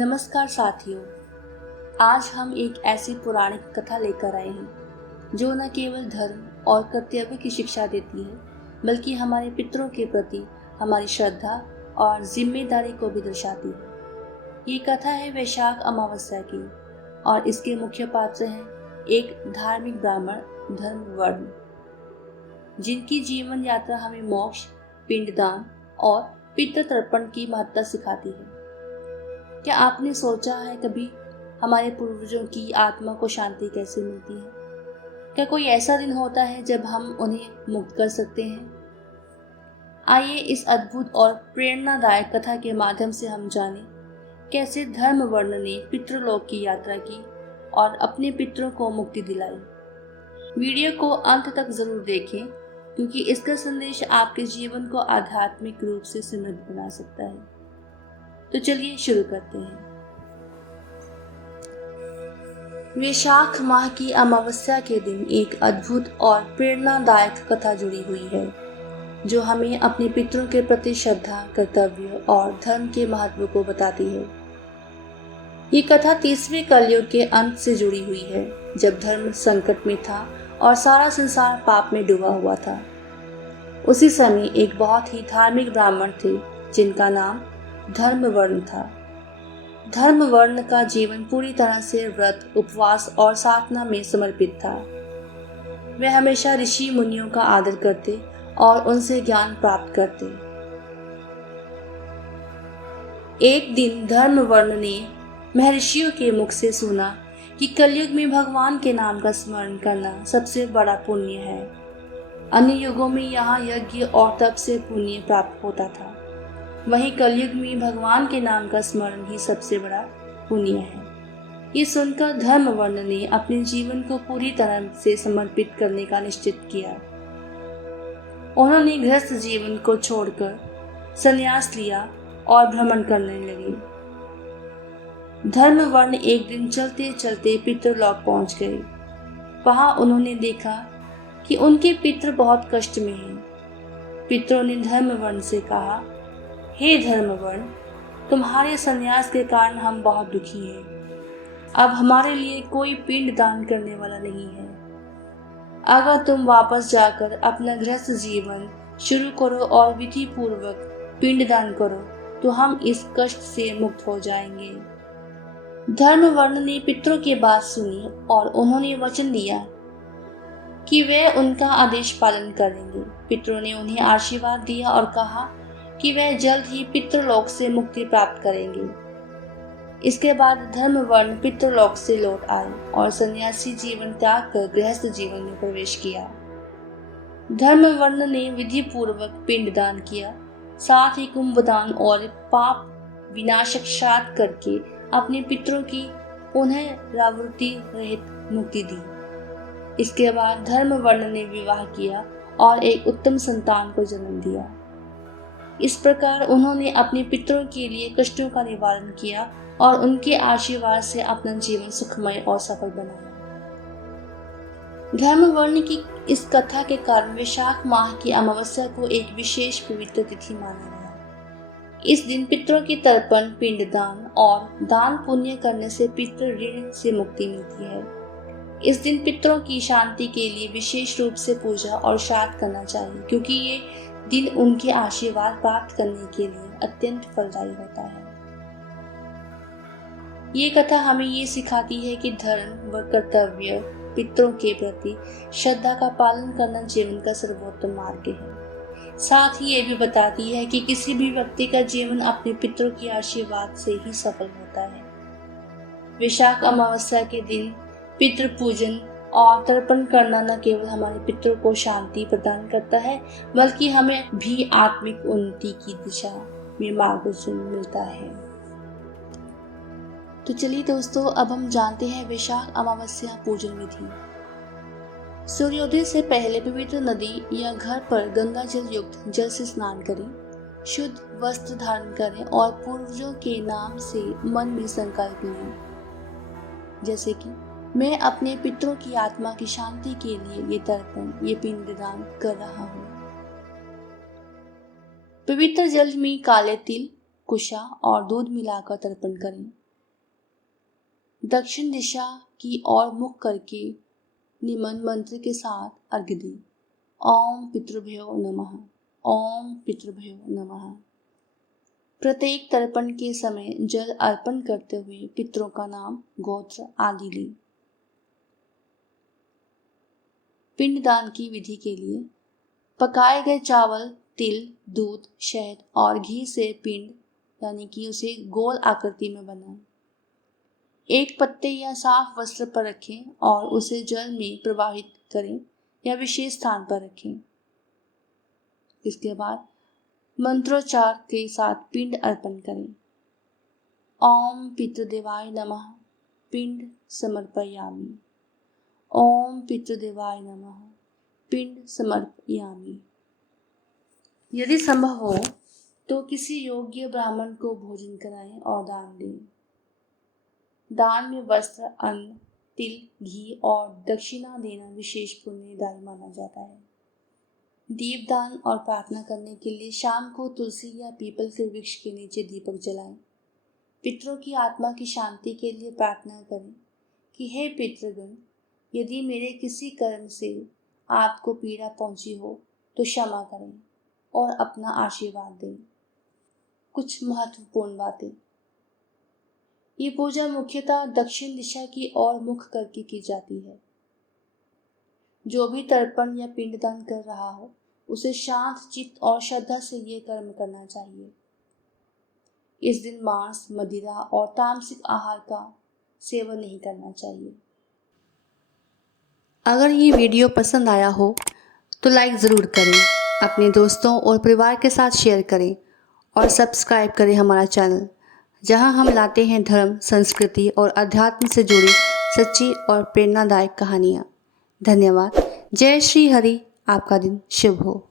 नमस्कार साथियों, आज हम एक ऐसी पौराणिक कथा लेकर आए हैं जो न केवल धर्म और कर्तव्य की शिक्षा देती है, बल्कि हमारे पितरों के प्रति हमारी श्रद्धा और जिम्मेदारी को भी दर्शाती है। ये कथा है वैशाख अमावस्या की और इसके मुख्य पात्र हैं एक धार्मिक ब्राह्मण धर्मवर्ण, जिनकी जीवन यात्रा हमें मोक्ष, पिंडदान और पितृ तर्पण की महत्ता सिखाती है। क्या आपने सोचा है कभी हमारे पूर्वजों की आत्मा को शांति कैसे मिलती है? क्या कोई ऐसा दिन होता है जब हम उन्हें मुक्त कर सकते हैं? आइए इस अद्भुत और प्रेरणादायक कथा के माध्यम से हम जानें कैसे धर्मवर्ण ने पितृलोक की यात्रा की और अपने पितरों को मुक्ति दिलाई। वीडियो को अंत तक जरूर देखें, क्योंकि इसका संदेश आपके जीवन को आध्यात्मिक रूप से समृद्ध बना सकता है। तो चलिए शुरू करते हैं। वैशाख माह की अमावस्या के दिन एक अद्भुत और प्रेरणादायक कथा जुड़ी हुई है, जो हमें अपने पितरों के प्रति श्रद्धा, कर्तव्य और धर्म के महत्व को बताती है। ये कथा 30वें कलयुग के अंत से जुड़ी हुई है, जब धर्म संकट में था और सारा संसार पाप में डूबा हुआ था। उसी समय एक बहुत ही धार्मिक ब्राह्मण थे, जिनका नाम धर्मवर्ण था। धर्मवर्ण का जीवन पूरी तरह से व्रत, उपवास और साधना में समर्पित था। वे हमेशा ऋषि मुनियों का आदर करते और उनसे ज्ञान प्राप्त करते। एक दिन धर्मवर्ण ने महर्षियों के मुख से सुना कि कलयुग में भगवान के नाम का स्मरण करना सबसे बड़ा पुण्य है। अन्य युगों में यहाँ यज्ञ और तप से पुण्य प्राप्त होता था, वहीं कलयुग में भगवान के नाम का स्मरण ही सबसे बड़ा पुण्य है। ये सुनकर धर्मवर्ण ने अपने जीवन को पूरी तरह से समर्पित करने का निश्चित किया। उन्होंने गृहस्थ जीवन को छोड़कर संन्यास लिया और भ्रमण करने लगे। धर्मवर्ण एक दिन चलते चलते पितृलोक पहुंच गए। वहां उन्होंने देखा कि उनके पितृ बहुत कष्ट में हैं। पितरों ने धर्मवर्ण से कहा, हे धर्मवर्ण, तुम्हारे संन्यास के कारण हम बहुत दुखी हैं। अब हमारे लिए कोई पिंड दान करने वाला नहीं है। अगर तुम वापस जाकर अपना गृहस्थ जीवन शुरू करो और विधि पूर्वक पिंड दान करो, तो हम इस कष्ट से मुक्त हो जाएंगे। धर्मवर्ण ने पितरों की बात सुनी और उन्होंने वचन दिया कि वे उनका आदेश पालन करेंगे। पितरों ने उन्हें आशीर्वाद दिया और कहा कि वे जल्द ही पितृलोक से मुक्ति प्राप्त करेंगे। इसके बाद धर्मवर्ण पितृलोक से लौट आए और सन्यासी जीवन त्याग कर गृहस्थ जीवन में प्रवेश किया। धर्मवर्ण ने विधि पूर्वक पिंडदान किया, साथ ही कुंभदान और पाप विनाशक श्राद्ध करके अपने पितरों की पुनरावृत्ति रहित मुक्ति दी। इसके बाद धर्मवर्ण ने विवाह किया और एक उत्तम संतान को जन्म दिया। इस प्रकार उन्होंने अपने पितरों के लिए कष्टों का निवारण किया और उनके आशीर्वाद से अपना जीवन सुखमय और सफल बनाया। धर्मवर्ण की इस कथा के कारण वैशाख माह की अमावस्या को एक विशेष पवित्र तिथि माना गया। इस दिन पितरों की तर्पण, पिंडदान और दान पुण्य करने से पितृ ऋण से मुक्ति मिलती है। इस दिन पितरों की शांति के लिए विशेष रूप से पूजा और श्राद्ध करना चाहिए, क्योंकि ये दिन उनके आशीर्वाद प्राप्त करने के लिए अत्यंत फलदायी होता है। ये कथा हमें ये सिखाती है कि धर्म व कर्तव्य, पितरों के प्रति श्रद्धा का पालन करना जीवन का सर्वोत्तम मार्ग है। साथ ही ये भी बताती है कि किसी भी व्यक्ति का जीवन अपने पितरों के आशीर्वाद से ही सफल होता है। वैशाख अमावस्या के दिन पितृ पूजन और तर्पण करना न केवल हमारे पितरों को शांति प्रदान करता है, बल्कि हमें भी आत्मिक उन्नति की दिशा में मार्गदर्शन मिलता है। तो चलिए दोस्तों, अब हम जानते हैं वैशाख अमावस्या पूजन विधि। सूर्योदय से पहले पवित्र नदी या घर पर गंगा जल युक्त जल से स्नान करें, शुद्ध वस्त्र धारण करें और पूर्वजों के नाम से मन में संकल्प लें, जैसे कि मैं अपने पितरों की आत्मा की शांति के लिए ये तर्पण, ये पिंडदान कर रहा हूँ। पवित्र जल में काले तिल, कुशा और दूध मिलाकर तर्पण करें। दक्षिण दिशा की ओर मुख करके निमन मंत्र के साथ अर्घ्य दी। ओम पितृभ्यो नमः, ओम पितृभ्यो नमः। प्रत्येक तर्पण के समय जल अर्पण करते हुए पितरों का नाम, गोत्र आदि ली। पिंडदान की विधि के लिए पकाए गए चावल, तिल, दूध, शहद और घी से पिंड यानी कि उसे गोल आकृति में बनाएं। एक पत्ते या साफ वस्त्र पर रखें और उसे जल में प्रवाहित करें या विशेष स्थान पर रखें। इसके बाद मंत्रोच्चार के साथ पिंड अर्पण करें। ओम पितृदेवाय नमः, पिंड समर्पयामि। ओम पितृदेवाय नमः, पिंड समर्पयामि। यदि संभव हो तो किसी योग्य ब्राह्मण को भोजन कराएं और दान दें। दान में वस्त्र, अन्न, तिल, घी और दक्षिणा देना विशेष पुण्यदायी माना जाता है। दीपदान और प्रार्थना करने के लिए शाम को तुलसी या पीपल के वृक्ष के नीचे दीपक जलाएं। पितरों की आत्मा की शांति के लिए प्रार्थना करें कि हे पितृगण, यदि मेरे किसी कर्म से आपको पीड़ा पहुंची हो तो क्षमा करें और अपना आशीर्वाद दें। कुछ महत्वपूर्ण बातें। ये पूजा मुख्यतः दक्षिण दिशा की ओर मुख करके की जाती है। जो भी तर्पण या पिंडदान कर रहा हो उसे शांत चित्त और श्रद्धा से ये कर्म करना चाहिए। इस दिन मांस, मदिरा और तामसिक आहार का सेवन नहीं करना चाहिए। अगर ये वीडियो पसंद आया हो तो लाइक ज़रूर करें, अपने दोस्तों और परिवार के साथ शेयर करें और सब्सक्राइब करें हमारा चैनल, जहां हम लाते हैं धर्म, संस्कृति और अध्यात्म से जुड़ी सच्ची और प्रेरणादायक कहानियाँ। धन्यवाद। जय श्री हरि। आपका दिन शुभ हो।